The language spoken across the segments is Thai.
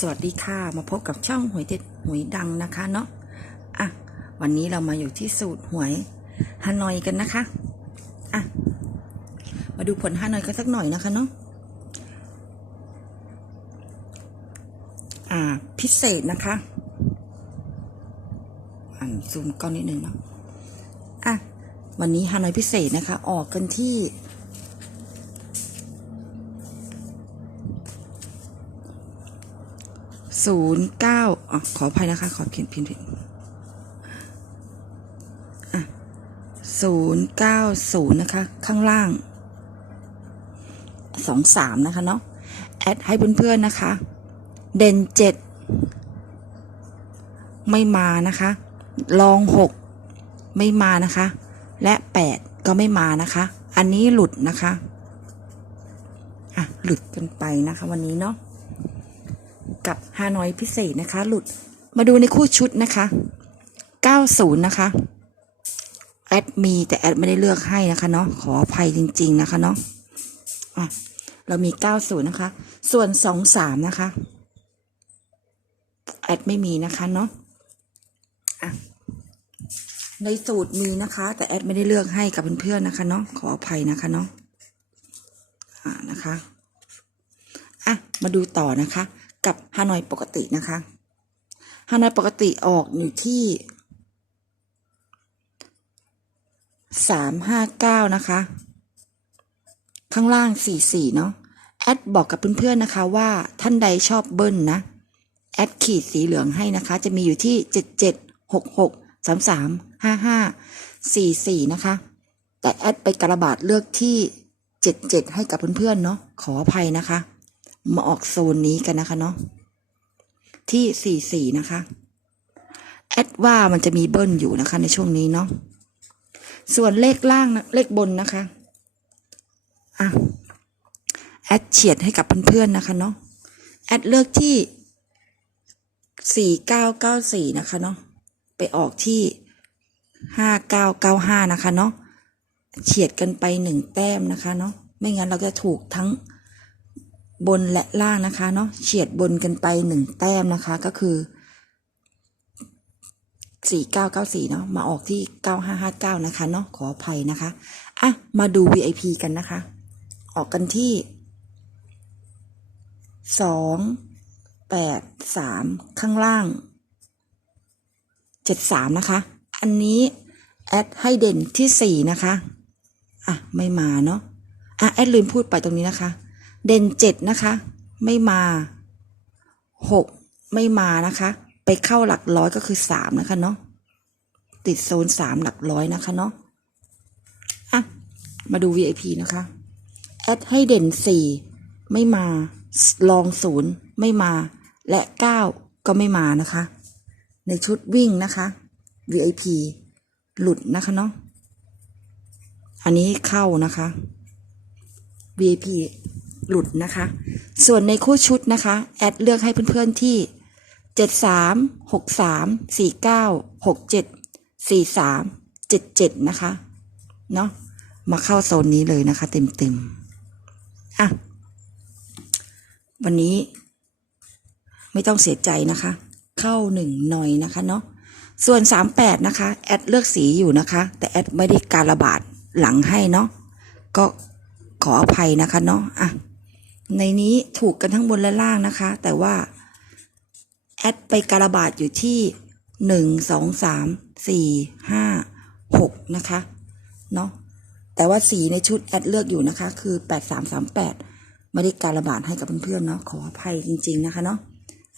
สวัสดีค่ะ มาพบกับช่องหวยเด็ดหวยดังนะคะเนาะอะวันนี้เรามาอยู่ที่สูตรหวยฮานอยกันนะคะอะมาดูผลฮานอยกันสักหน่อยนะคะเนาะอ่าพิเศษนะคะอ่านซูมก้อนนิดนึงเนาะอะวันนี้ฮานอยพิเศษนะคะ ออกกันที่ ศูนย์เก้าอ๋อขออภัยนะคะ ขอเขียนพิมพ์ผิดศูนย์เก้าศูนย์นะคะ ข้างล่างสองสามนะคะเนาะ แอดให้เพื่อนๆนะคะ เด่นเจ็ดไม่มานะคะ ลองหกไม่มานะคะ และแปดก็ไม่มานะคะ อันนี้หลุดนะคะ อะ หลุดกันไปนะคะวันนี้เนาะ กับฮานอยพิเศษนะคะ หลุดมาดูในคู่ชุดนะคะ 90 นะคะ แอดมีแต่แอดไม่ได้เลือกให้นะคะเนาะขออภัยจริง ๆนะคะเนาะอะเรามี 90 นะคะ ส่วน 23 นะคะ แอดไม่มีนะคะเนาะอะในสูตรมีนะคะ แต่แอดไม่ได้เลือกให้กับเพื่อนๆนะคะเนาะขออภัยนะคะเนาะอ่านะคะอะมาดูต่อนะคะ กับฮานอยปกตินะคะฮานอยปกติออกอยู่ที่สามห้าเก้านะคะ ข้างล่างสี่สี่เนาะแอดบอกกับเพื่อนๆนะคะว่าท่านใดชอบเบิ้ลนะ แอดขีดสีเหลืองให้นะคะ จะมีอยู่ที่เจ็ดเจ็ดหกหกสามสามห้าห้าสี่สี่นะคะ แต่แอดไปกระบาดเลือกที่เจ็ดเจ็ดให้กับเพื่อนๆเนาะขออภัยนะคะ มาออกโซนนี้กันนะคะเนาะที่สี่สี่นะคะแอดว่ามันจะมีเบิ้ลอยู่นะคะ ในช่วงนี้เนาะส่วนเลขล่างนะเลขบนนะคะอะแอดเฉียดให้กับเพื่อนๆนะคะเนาะแอดเลือกที่สี่เก้าเก้าสี่นะคะเนาะไปออกที่ห้าเก้าเก้าห้านะคะเนาะเฉียดกันไปหนึ่งแต้มนะคะเนาะไม่งั้นเราจะถูกทั้ง บนและล่างนะคะเนาะเฉียดบนกันไปหนึ่งแต้มนะคะก็คือสี่เก้าเก้าสี่เนาะมาออกที่เก้าห้าห้าเก้านะคะเนาะขออภัยนะคะอะมาดู VIP กันนะคะ ออกกันที่สองแปดสามข้างล่างเจ็ดสามนะคะ อันนี้แอดให้เด่นที่สี่นะคะ อะ ไม่มาเนาะอะ แอดลืมพูดไปตรงนี้นะคะ เด่นเจ็ดนะคะ ไม่มาหกไม่มานะคะ ไปเข้าหลักร้อยก็คือสามนะคะเนาะติดโซนสามหลักร้อยนะคะเนาะอะมาดู VIP นะคะแอดให้เด่นสี่ไม่มาลองศูนย์ไม่มา และเก้าก็ไม่มานะคะ ในชุดวิ่งนะคะ VIP หลุดนะคะเนาะอันนี้เข้านะคะ VIP หลุดนะคะ ส่วนในคู่ชุดนะคะ แอดเลือกให้เพื่อนๆที่ 73 63 49 67 43 77 นะคะ เนาะมาเข้าโซนนี้เลยนะคะเต็มๆ อะ วันนี้ไม่ต้องเสียใจนะคะ เข้าหนึ่งหน่อยนะคะเนาะส่วน 38 นะคะ แอดเลือกสีอยู่นะคะ แต่แอดไม่ได้การระบาดหลังให้เนาะก็ขออภัยนะคะเนาะอะ ในนี้ถูกกันทั้งบนและล่างนะคะ แต่ว่า แอดไปการบาดอยู่ที่หนึ่งสองสามสี่ห้าหกนะคะเนาะแต่ว่าสีในชุดแอดเลือกอยู่นะคะ คือแปดสามสามแปดไม่ได้การระบาดให้กับเพื่อนๆเนาะขออภัยจริง ๆนะคะเนาะ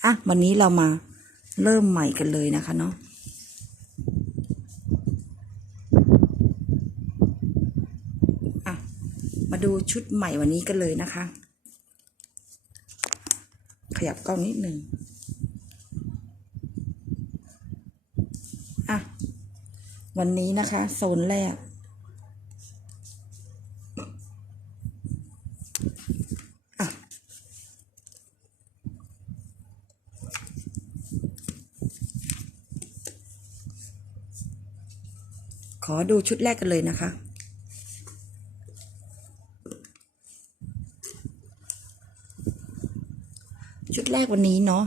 อะวันนี้เรามาเริ่มใหม่กันเลยนะคะเนาะอะมาดูชุดใหม่วันนี้กันเลยนะคะ ขยับกล้องนิดหนึ่งอะ วันนี้นะคะโซนแรก อะ ขอดูชุดแรกกันเลยนะคะ ช ชุดแรกวันนี้เนาะ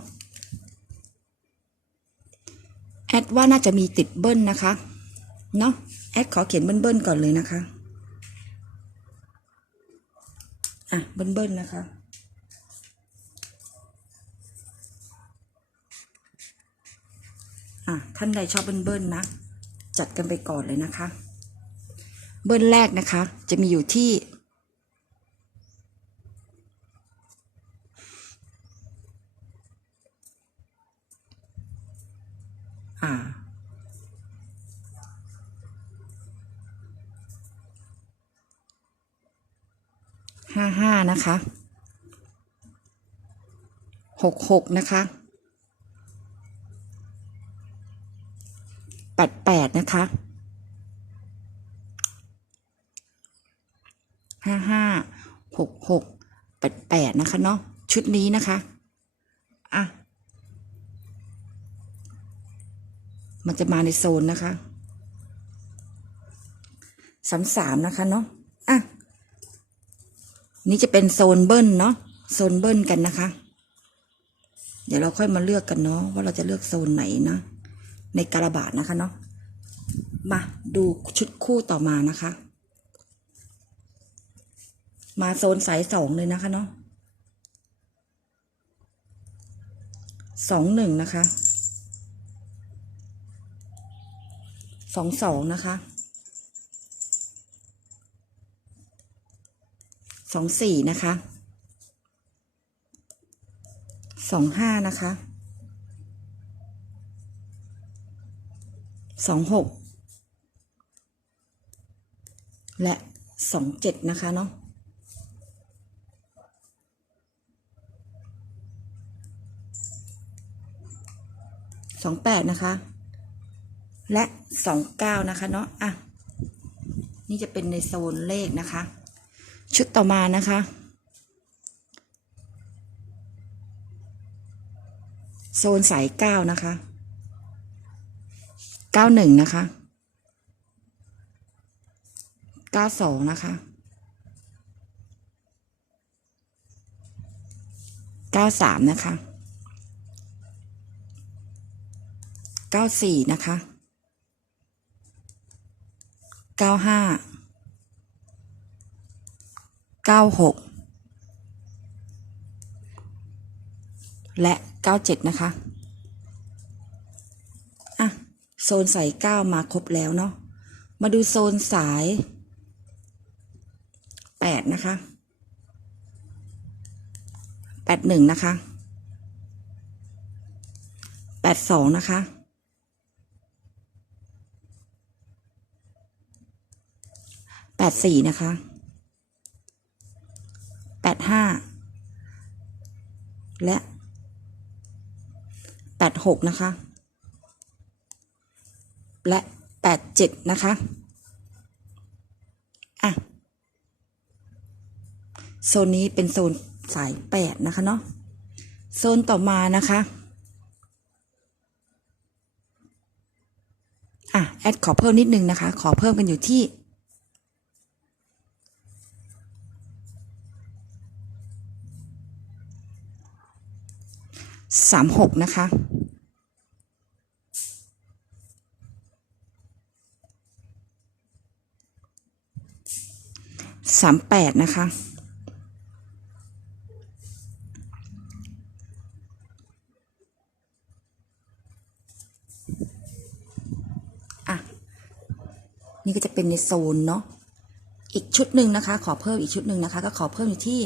แอดว่าน่าจะมีติดเบิ้ลนะคะ เนาะแอดขอเขียนเบิ้ลๆก่อนเลยนะคะ อะ เบิ้ลๆนะคะ อะ ท่านใดชอบเบิ้ลๆนะ จัดกันไปก่อนเลยนะคะ เบิ้ลแรกนะคะ จะมีอยู่ที่ อ่า ห้าห้า นะคะหกหกนะคะแปดแปดนะคะห้าห้าหกหกแปดแปดนะคะเนาะชุดนี้นะคะอะมันจะมาในโซนนะคะสามสามนะคะเนาะอะ นี่จะเป็นโซนเบิ้ลเนาะโซนเบิ้ลกันนะคะ เดี๋ยวเราค่อยมาเลือกกันเนาะว่าเราจะเลือกโซนไหนนะ ในการะบาดนะคะเนาะมาดูชุดคู่ต่อมานะคะ มาโซนสายสองเลยนะคะเนาะสองหนึ่งนะคะสองสองนะคะ สองสี่นะคะสองห้านะคะสองหกและสองเจ็ดนะคะเนาะสองแปดนะคะ และสองเก้านะคะเนาะอะนี่จะเป็นในโซนเลขนะคะ ชุดต่อมานะคะ โซนสายเก้านะคะเก้าหนึ่งนะคะเก้าสองนะคะเก้าสามนะคะเก้าสี่นะคะเก้าห้า เก้าหกและเก้าเจ็ดนะคะ อะ โซนสายเก้ามาครบแล้วเนาะ มาดูโซนสายแปดนะคะแปดหนึ่งนะคะแปดสองนะคะแปดสี่นะคะ แปดห้าและแปดหกนะคะ และแปดเจ็ดนะคะ อะ โซนนี้เป็นโซนสายแปดนะคะเนาะ โซนต่อมานะคะ อะ แอดขอเพิ่มนิดนึงนะคะ ขอเพิ่มกันอยู่ที่ สามหกนะคะ สามแปดนะคะ อะ นี่ก็จะเป็นในโซนเนาะ อีกชุดหนึ่งนะคะ ขอเพิ่มอีกชุดหนึ่งนะคะ ก็ขอเพิ่มอยู่ที่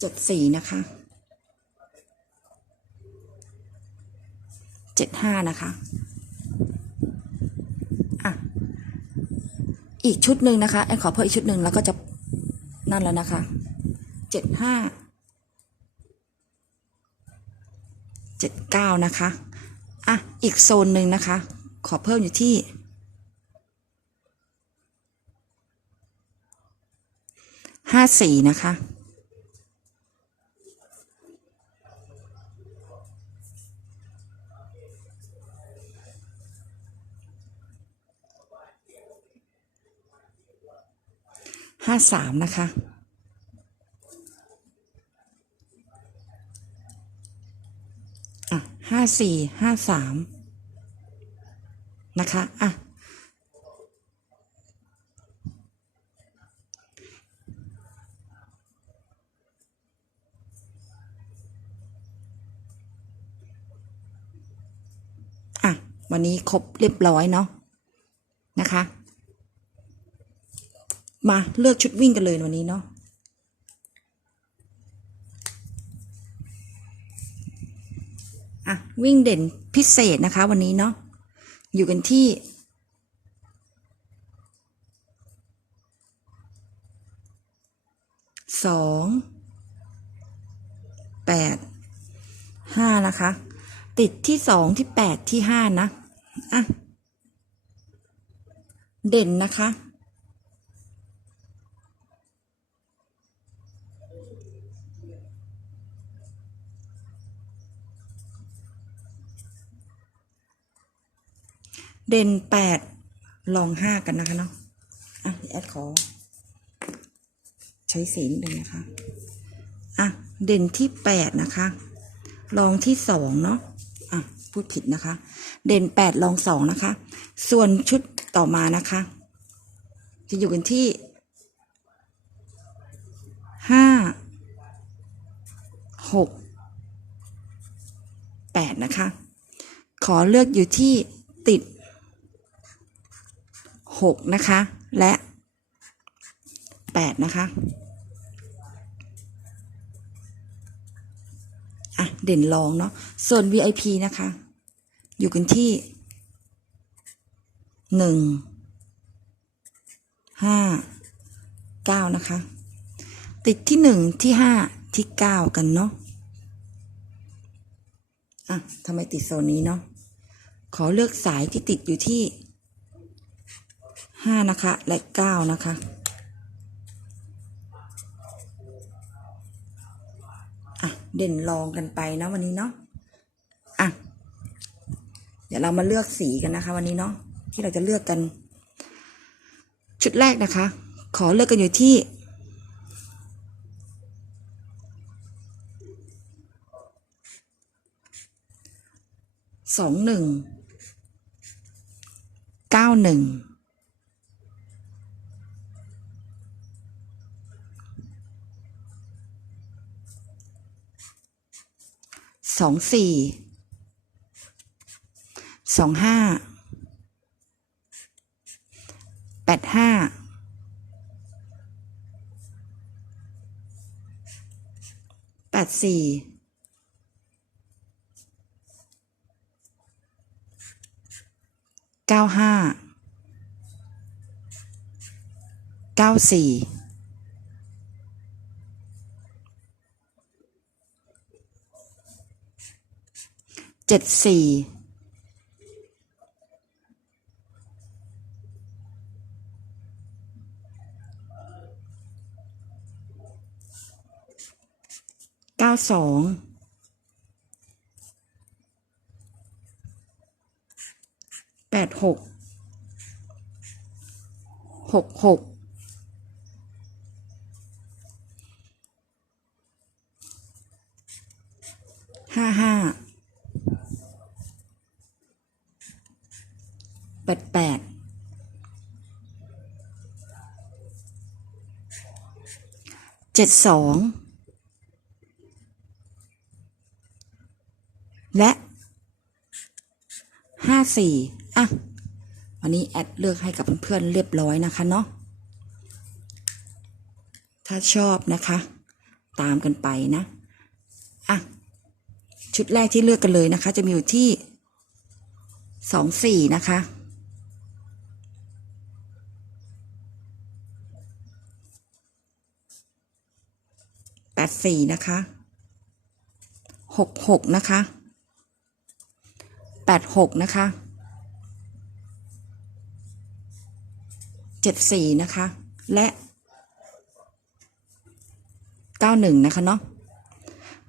เจ็ดสี่นะคะเจ็ดห้านะคะอะอีกชุดหนึ่งนะคะแอนขอเพิ่มอีกชุดหนึ่งแล้วก็จะนั่นแล้วนะคะเจ็ดห้าเจ็ดเก้านะคะอะอีกโซนหนึ่งนะคะ ขอเพิ่มอยู่ที่ห้าสี่นะคะาสามนะคะ อะห้าสี่ห้าสามนะคะ อะ อะ วันนี้ครบเรียบร้อยเนาะนะคะ มาเลือกชุดวิ่งกันเลยวันนี้เนาะอะวิ่งเด่นพิเศษนะคะวันนี้เนาะอยู่กันที่สองแปดห้านะคะ ติดที่สองที่แปดที่ห้านะ อะ เด่นนะคะ เด่นแปดลองห้ากันนะคะเนาะอะแอดขอ ใช้สีนิดนึงนะคะอะเด่นที่แปดนะคะลองที่สองเนาะอะพูดผิดนะคะ เด่นแปดลองสองนะคะ ส่วนชุดต่อมานะคะ จะอยู่กันที่ห้าหกแปดนะคะ ขอเลือกอยู่ที่ติด หกนะคะ และแปดนะคะอะเด่นรองเนาะส่วน VIP นะคะ อยู่กันที่หนึ่งห้าเก้านะคะ ติดที่หนึ่งที่ห้าที่เก้ากันเนาะอะทำไมติดโซนนี้เนาะขอเลือกสายที่ติดอยู่ที่ ห้านะคะ และเก้านะคะ อะ เด่นลองกันไปนะวันนี้เนาะ อะ เดี๋ยวเรามาเลือกสีกันนะคะ วันนี้เนาะ ที่เราจะเลือกกัน ชุดแรกนะคะ ขอเลือกกันอยู่ที่สองหนึ่งเก้าหนึ่ง สองสี่สองห้าแปดห้าแปดสี่เก้าห้าเก้าสี่ เจ็ดสี่เก้าสองแปดหกหกหก ห้าห้า แปดแปด เจ็ดสองและห้าสี่อะ วันนี้แอดเลือกให้กับเพื่อนๆเรียบร้อยนะคะเนาะ ถ้าชอบนะคะ ตามกันไปนะ อะ ชุดแรกที่เลือกกันเลยนะคะ จะมีอยู่ที่สองสี่นะคะ แปด สี่นะคะหกหกนะคะแปดหกนะคะเจ็ดสี่นะคะ และเก้าหนึ่งนะคะเนาะ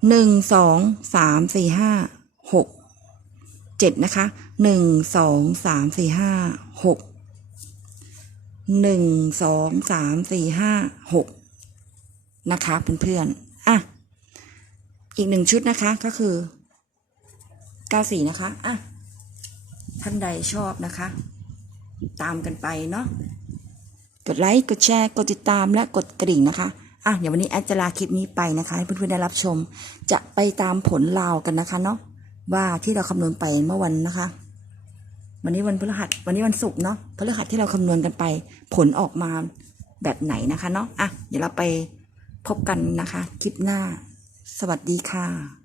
หนึ่งสองสามสี่ห้าหกเจ็ดนะคะหนึ่งสองสามสี่ห้าหกหนึ่งสองสามสี่ห้าหกนะคะเพื่อนๆ อะ อีกหนึ่งชุดนะคะก็คือเก้าสี่นะคะ อะ ท่านใดชอบนะคะ ตามกันไปเนาะ กดไลค์ กดแชร์ กดติดตาม และกดกระดิ่งนะคะ อะ เดี๋ยววันนี้แอดจะลาคลิปนี้ไปนะคะ ให้เพื่อนๆได้รับชม จะไปตามผลลาวกันนะคะเนาะ ว่าที่เราคำนวณไปเมื่อวันนะคะ วันนี้วันพฤหัส วันนี้วันศุกร์เนาะ พฤหัสที่เราคำนวณกันไป ผลออกมาแบบไหนนะคะเนาะ อะ เดี๋ยวเราไป พบกันนะคะ คลิปหน้า สวัสดีค่ะ